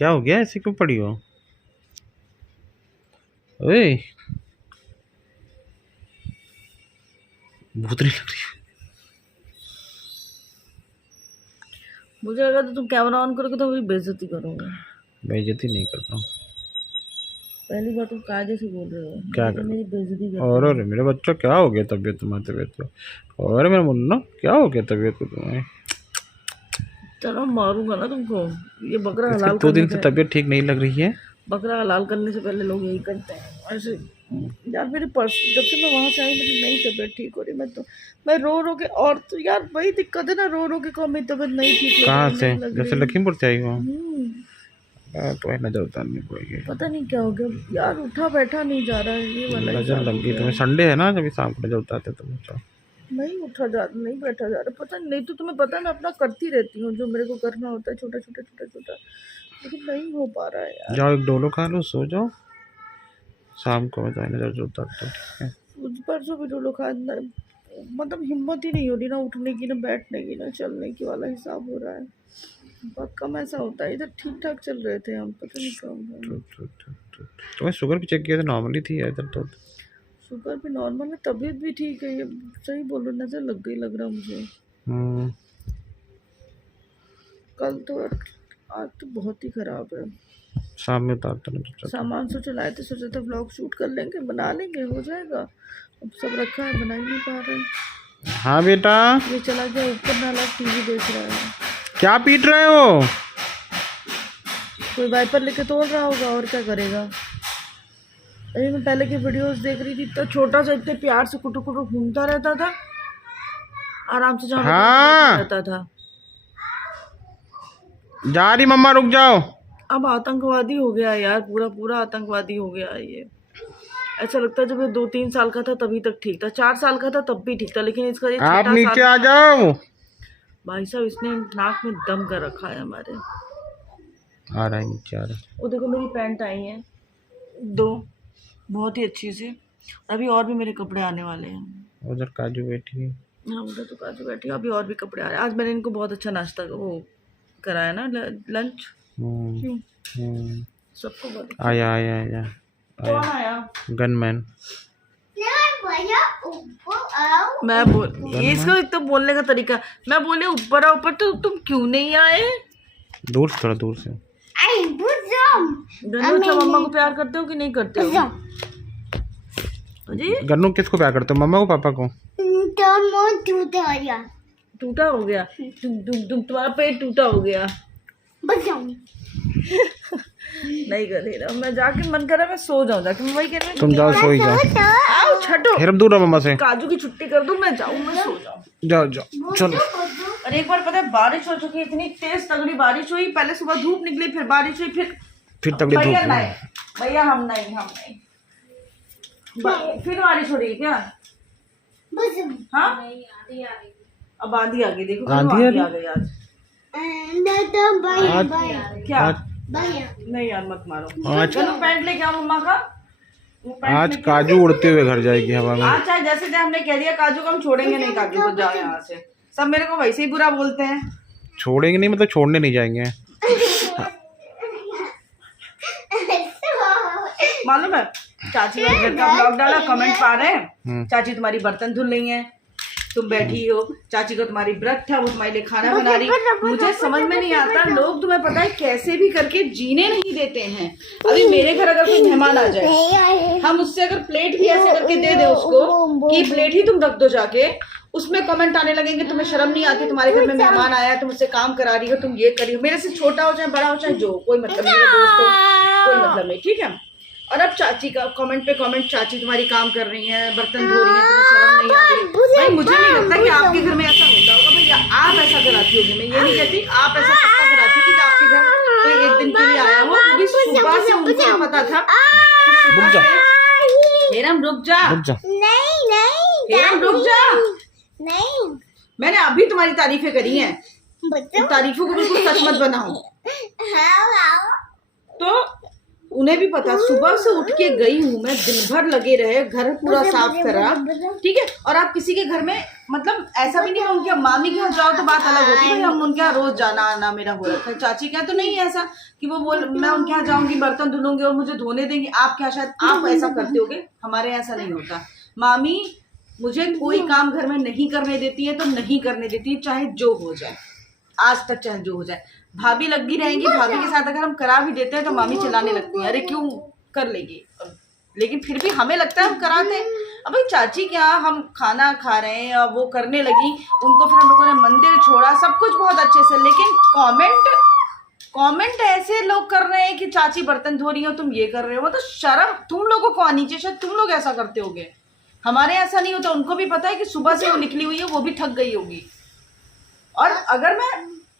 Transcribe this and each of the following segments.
क्या हो गया, ऐसे क्यों पड़ी हो? ओए भूतनी लग रही है। मुझे लगा तो तुम कैमरा ऑन करोगे तो मेरी बेइज्जती करोगे। बेइज्जती नहीं करता हूँ। पहली बार तुम कायदे से बोल रहे हो, क्या तो कर? मेरी बेइज्जती कर और रहे हो। मेरे बच्चों क्या हो गया तबीयत, तुम्हारी तबीयत को? और मेरा मुन्ना क्या हो गया तबीयत को तुम्हें? चलो मारूंगा ना तुमको। ये बकरा इसके हलाल 2 करने दिन से से तबीयत ठीक नहीं लग रही है। बकरा हलाल करने से पहले लोग यही करते हैं ऐसे। यार मेरी पर्स जब से मैं वहाँ से आई मेरी नहीं तबीयत ठीक हो रही। मैं रो रो के, और तो यार वही दिक्कत है ना, रो रो के कहो मेरी तबीयत नहीं ठीक लग कहाँ रही, से? नहीं लग जैसे रही। लखीमपुर से आई हो? हम्म, तो नजर उतारनी पड़ेगी। पता नहीं क्या हो गया यार, उठा बैठा नहीं जा रहा है, ये वाला नजर हिसाब हो लग गई गया तुम्हें। है। संडे है ना, जब शाम को नजर उतारते तुम। अच्छा नहीं उठा जा, नहीं बैठा जा रहा, पता नहीं तो तुम्हें पता है मैं अपना करती रहती हूँ जो मेरे को करना होता है, छोटा छोटा छोटा छोटा, लेकिन नहीं हो पा रहा है यार। जाओ, एक डोलो खा लो, सो जाओ, शाम को मैं नजर उतारता हूँ, ठीक है? उस परसों भी डोलो खा, मतलब हिम्मत ही नहीं हो रही ना उठने की, ना बैठने की, ना चलने की, वाला हिसाब हो रहा है। बहुत कम ऐसा होता है, इधर ठीक ठाक चल रहे थे हम, पता नहीं क्या हो गया। तुम्हें शुगर भी चेक किया था, नॉर्मली थी इधर तो। शुगर भी नॉर्मल है, तबीयत भी ठीक है, ये सही बोल रहे, नजर लग गई लग रहा मुझे। कल तो, आज तो बहुत ही खराब है। शाम में उतारता ना। सामान सोचे लाए थे, सोचा था व्लॉग शूट कर लेंगे, बना लेंगे, हो जाएगा। अब सब रखा है, बना ही नहीं पा रहे। हाँ बेटा, ये चला गया ऊपर नाला, टीवी देख रहा है। क्या पीट रहे हो? कोई वाइपर लेके तोड़ रहा होगा, और क्या करेगा। अरे मैं पहले की वीडियोस देख रही थी, इतना छोटा सा इतने प्यार से कुटु कुटु घूमता रहता था, आराम से जहाँ हाँ रहता था। जा रही मम्मा, रुक जाओ। अब आतंकवादी हो गया यार, पूरा पूरा आतंकवादी हो गया ये। ऐसा लगता है जब ये 2-3 साल का था तभी तक ठीक था, 4 साल का था तब भी ठीक था, लेकिन इसका ये आप छठा नीचे आ साल। जाओ। भाई साहब इसने नाक में दम कर रखा है हमारे। आ रहा है नीचे, आ रहा है। वो देखो मेरी पैंट आई है 2, बहुत ही अच्छी सी। अभी और भी मेरे कपड़े आने वाले हैं। उधर काजू बैठी है। हाँ उधर तो काजू बैठी है, अभी और भी कपड़े आ रहे हैं। आज मैंने इनको बहुत अच्छा नाश्ता वो कराया ना, लंच। क्यों सबको बहुत अच्छा। आया आया आया कौन आया? गनमैन। मैं बोल, ये इसका एक तो बोलने का तरीका, मैं बोले ऊपर आओ, ऊपर तो तुम क्यों नहीं आए? दूर से, थोड़ा दूर से। गन्नू अच्छा मम्मा को प्यार करते हो कि नहीं करते हो जी? गन्नू किसको प्यार करते हो, मम्मा को पापा को? टूटा हो गया, तुम्हारा पेट टूटा हो गया। नहीं कर रहा मैं, जाके मन कर रहा है मैं सो जाऊं, जाके मैं वही कह रही हूं तुम जाओ, सो ही जाओ। आओ छठो, फिर दूर रहो मम्मा से। काजू की छुट्टी कर दूं, मैं जाऊं, मैं सो जाऊं। जाओ जाओ, चलो। और एक बार पता है बारिश हो चुकी, इतनी तेज तगड़ी बारिश हुई, पहले सुबह धूप निकली, फिर बारिश हुई, फिर तगड़ी धूप भैया हुई। नहीं, भैया हम नहीं फिर बारिश हो रही है क्या? हाँ अब आंधी आ गई, देखो आंधी आ गई आज। क्या? आज नहीं यार मत मारो। आज चलो पैंट लेके आओ मम्मा का। वो पैंट आज लेके काजू उड़ते हुए घर जाएगी हवा में। आज चाहे जैसे हमने कह दिया काजू को हम छोड़ेंगे नहीं, काजू को जाओ यहाँ से। सब मेरे को वैसे ही बुरा बोलते हैं। छोड़ेंगे नहीं मतलब छोड़ने नहीं जाएंगे। मालूम है चाची का घर का ब्लॉग डाला, कमेंट पा रहे हैं चाची तुम्हारी बर्तन धुल रही हैं, तुम बैठी हो, चाची को तुम्हारी व्रत था, वो तुम्हारे लिए खाना बना रही। मुझे समझ में नहीं आता, लोग तुम्हें पता है कैसे भी करके जीने नहीं देते हैं। अभी मेरे घर अगर कोई मेहमान आ जाए, हम उससे अगर प्लेट भी ऐसे करके दे दे उसको कि प्लेट ही तुम रख दो जाके, उसमें कमेंट आने लगेंगे तुम्हें शर्म नहीं आती, तुम्हारे घर में मेहमान आया तुम उससे काम करा रही हो, तुम ये करी हो। मेरे से छोटा हो चाहे बड़ा हो चाहे जो, कोई मतलब नहीं, मेरा दोस्त हो, कोई मतलब नहीं, ठीक है। और अब चाची का कमेंट पे कमेंट, चाची तुम्हारी काम कर रही हैं, बर्तन धो रही हैं, तुम्हें शर्म नहीं आ रही। भाई मुझे नहीं लगता कि आपके घर में ऐसा होता होगा, भैया आप ऐसा कराती होगी, मैं ये नहीं कहती, आप ऐसा पक्का कराती होगी कि आपके घर कोई एक दिन के लिए आया हो, क्योंकि सुबह से उनको पता था। रुक जा, हेरम रुक जा, रुक जा। हेरम रुक जा, मैंने अभी तुम्हारी तारीफें करी हैं, तारीफों को बिल्कुल सच मत बनाओ। तो उन्हें भी पता, सुबह से उठ के गई हूँ मैं, दिन भर लगे रहे, घर पूरा साफ करा, ठीक है। और आप किसी के घर में, मतलब ऐसा भी नहीं है उनके मामी के यहाँ जाओ तो बात अलग होती है, हम उनके यहाँ रोज जाना आना मेरा हो रखा है। चाची के यहाँ तो नहीं है ऐसा कि वो बोल मैं उनके यहाँ जाऊंगी, बर्तन धुलूंगी और मुझे धोने देंगे। आपके यहाँ शायद आप ऐसा करते होगे, हमारे यहाँ ऐसा नहीं होता। मामी मुझे कोई काम घर में नहीं करने देती है तो नहीं करने देती है, चाहे जो हो जाए, आज तक चाहे जो हो जाए। भाभी लगी रहेंगी, भाभी के साथ अगर हम करा भी देते हैं तो मामी चिल्लाने लगती है, अरे क्यों कर लेगी, लेकिन फिर भी हमें लगता है हम कराते हैं। अब भाई चाची के यहाँ हम खाना खा रहे हैं और वो करने लगी, उनको फिर हम लोगों ने मंदिर छोड़ा, सब कुछ बहुत अच्छे से, लेकिन कमेंट ऐसे लोग कर रहे हैं कि चाची बर्तन धो रही हो, तुम ये कर रहे हो, तो शर्म तुम लोगों को आनी चाहिए, शायद तुम लोग ऐसा करते होगे, हमारे ऐसा नहीं होता। उनको भी पता है कि सुबह से वो निकली हुई है, वो भी थक गई होगी। और अगर मैं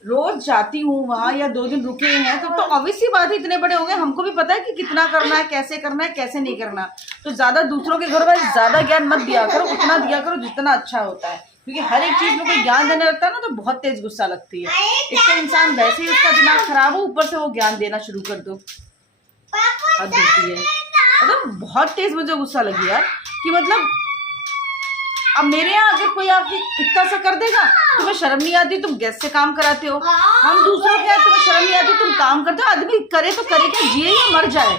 रोज जाती हूँ वहां या 2 दिन रुके हैं तो ऑब्वियसली बात है, इतने बड़े हो गए, हमको भी पता है कि कितना करना है, कैसे नहीं करना। तो ज्यादा दूसरों के घर में ज्यादा ज्ञान मत दिया करो, उतना दिया करो जितना अच्छा होता है, क्योंकि हर एक चीज में कोई ज्ञान देने लगता है ना तो बहुत तेज गुस्सा लगती है। इससे इंसान वैसे ही उसका दिमाग खराब हो, ऊपर से वो ज्ञान देना शुरू कर दो, हद होती है। मतलब बहुत तेज मुझे गुस्सा लगी यार, कि मतलब अब मेरे यहाँ अगर कोई आपकी इतना सा कर देगा, तुम्हें शर्म नहीं आती, तुम गैस से काम कराते हो। हम दूसरों के यहाँ, तुम्हें शर्म नहीं आती, तुम काम करते हो। आदमी करे तो करे क्या, जिए या मर जाए।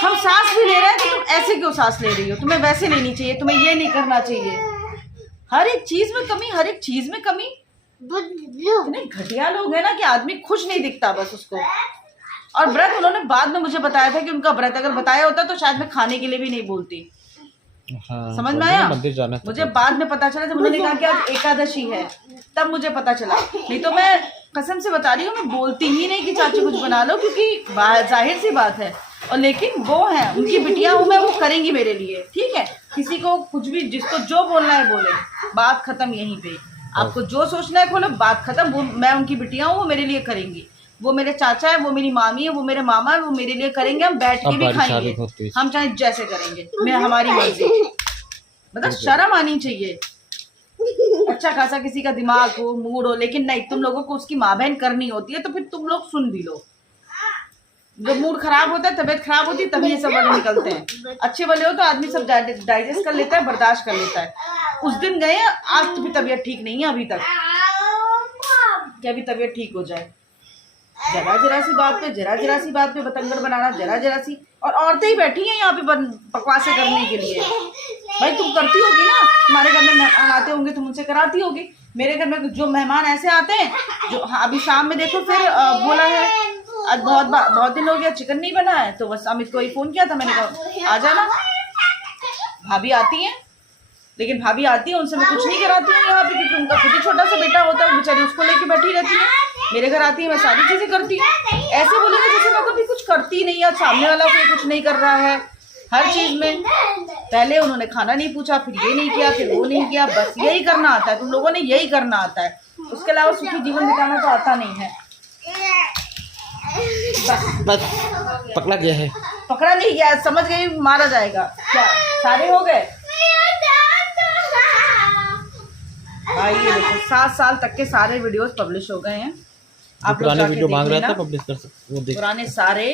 हम सांस भी ले रहे हैं तो तुम ऐसे क्यों सांस ले रही हो, तुम्हें वैसे लेनी चाहिए, तुम्हें ये नहीं करना चाहिए। हर एक चीज में कमी, हर एक चीज में कमी। इतने घटिया लोग है ना कि आदमी खुश नहीं दिखता बस उसको। और व्रत उन्होंने बाद में मुझे बताया था कि उनका व्रत अगर बताया होता तो शायद मैं खाने के लिए भी नहीं बोलती। हाँ, समझ में आया? मंदिर जाना मुझे बाद में पता चला जब उन्होंने कहा कि आज एकादशी है, तब मुझे पता चला। नहीं तो मैं कसम से बता रही हूँ, मैं बोलती ही नहीं कि चाची कुछ बना लो, क्योंकि जाहिर सी बात है। और लेकिन वो है, उनकी बिटिया हूँ मैं, वो करेंगी मेरे लिए, ठीक है। किसी को कुछ भी, जिसको जो बोलना है बोले, बात खत्म यहीं पे। आपको जो सोचना है खोलो, बात खत्म। वो मैं उनकी बिटिया हूँ, वो मेरे लिए करेंगी। वो मेरे चाचा है, वो मेरी मामी है, वो मेरे मामा है, वो मेरे लिए करेंगे। हम बैठ के भी खाएंगे, हम चाहे जैसे करेंगे, मैं हमारी मर्जी। मतलब शर्म आनी चाहिए। अच्छा खासा किसी का दिमाग हो, मूड हो, लेकिन नहीं, तुम लोगों को उसकी माँ बहन करनी होती है तो फिर तुम लोग सुन भी लो। जब मूड खराब होता है, तबीयत खराब होती है, तभी ये सब वर्ड निकलते हैं। अच्छे वाले हो तो आदमी सब डाइजेस्ट कर लेता है, बर्दाश्त कर लेता है। उस दिन गए, आज तो भी तबीयत ठीक नहीं है अभी तक, क्या अभी तबीयत ठीक हो जाए। जरा जरा सी बात पे बतंगड़ बनाना, जरा सी। और औरतें ही बैठी हैं यहाँ पे बकवासें करने के लिए। भाई तुम करती होगी ना, तुम्हारे घर में मेहमान आते होंगे, तुम उनसे कराती होगी। मेरे घर में जो मेहमान ऐसे आते हैं, जो हाँ, अभी शाम में देखो फिर बोला है आज बहुत दिन हो गया चिकन नहीं बना है, तो बस अमित को ही फोन किया था, मैंने कहा आ जाना। भाभी आती हैं, लेकिन भाभी आती है उनसे मैं कुछ नहीं कराती हूँ यहाँ पे, क्योंकि उनका खुद ही छोटा सा बेटा होता है, बेचारी उसको लेके बैठी रहती है। मेरे घर आती है, मैं सारी चीजें करती हूँ। ऐसे बोलेंगे जैसे मैं कभी कुछ करती नहीं है, सामने वाला कोई कुछ नहीं कर रहा है हर चीज में। पहले उन्होंने खाना नहीं पूछा, फिर ये नहीं किया, फिर वो नहीं किया। बस यही करना आता है तुम लोगों ने, यही करना आता है। उसके अलावा सुखी जीवन बिताना तो आता नहीं है। बस पकड़ा गया है, पकड़ा नहीं गया, समझ गई, मारा जाएगा। क्या सारे हो गए भाई? ये देखो 7 साल तक के सारे वीडियोस पब्लिश हो गए हैं। आप पुराने वीडियो मांग रहा था, पब्लिश कर सकते, वो देख पुराने सारे।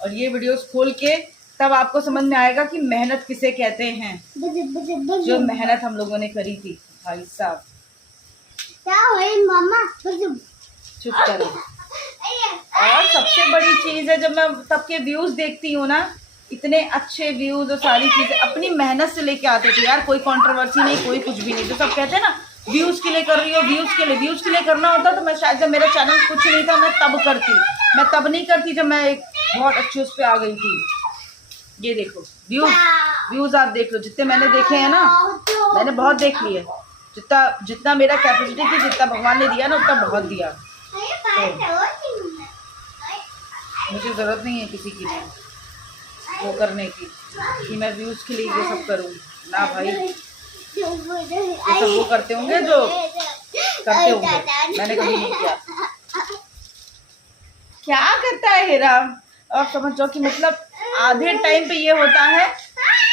और ये वीडियोस खोल के तब आपको समझ में आएगा कि मेहनत किसे कहते हैं, जो मेहनत हम लोगों ने करी थी। भाई साहब चुप करो। और सबसे बड़ी चीज है, जब मैं सबके व्यूज देखती हूँ ना, इतने अच्छे व्यूज और सारी चीजें अपनी मेहनत से लेके आते थे यार। कोई कंट्रोवर्सी नहीं, कोई कुछ भी नहीं। तो सब कहते हैं ना व्यूज के लिए कर रही हो, व्यूज के लिए करना होता तो मैं शायद, जब मेरा चैनल कुछ नहीं था मैं तब करती। मैं तब नहीं करती जब मैं एक बहुत अच्छी उस पर आ गई थी। ये देखो व्यूज आप देख लो, जितने मैंने देखे हैं ना, मैंने बहुत देख लिए। जितना मेरा कैपेसिटी थी, जितना भगवान ने दिया ना, उतना बहुत दिया। तो मुझे जरूरत नहीं है किसी की लिए वो करने की, कि मैं व्यूज के लिए ये सब करूँ ना भाई। ये सब वो करते होंगे जो करते होंगे, मैंने कभी नहीं किया। क्या करता है हेरा? और समझ जाओ कि मतलब आधे टाइम पे ये होता है,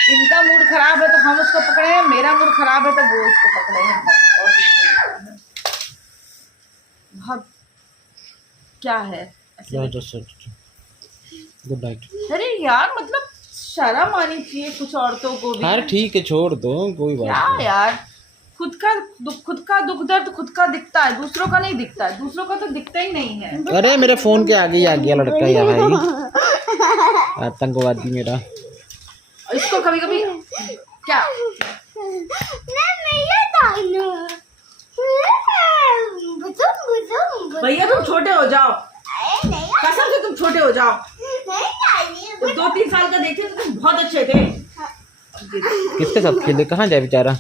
इनका मूड खराब है तो हम उसको पकड़े हैं, मेरा मूड खराब है तो वो उसको पकड़े हैं, और कुछ नहीं। बहुत क्या है ऐसे। Good night. अरे यार मतलब शर्म आनी चाहिए कुछ औरतों को भी। यार ठीक है छोड़ दो, कोई बात क्या नहीं। यार, खुद का दुख दर्द खुद का दिखता है, दूसरों का नहीं दिखता है, दूसरों का तो दिखता ही नहीं है। अरे मेरे फोन के आगे ही आ गया लड़का यहाँ, आतंकवादी मेरा। इसको कभी कभी क्या भैया तुम छोटे हो जाओ, कसम से तुम छोटे हो जाओ। 2-3 साल का देखे तो तुम बहुत अच्छे थे। किसके साथ खेले, कहाँ जाए बेचारा।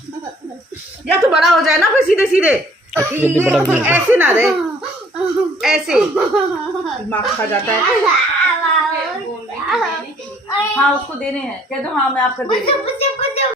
या तो बड़ा हो जाए ना फिर सीधे सीधे, जब भी बड़ा हो जाए। ऐसे ना रहे, ऐसे दिमाग खा जाता है। हाँ उसको देने हैं, कह दो हाँ मैं आपका दे रही हूँ।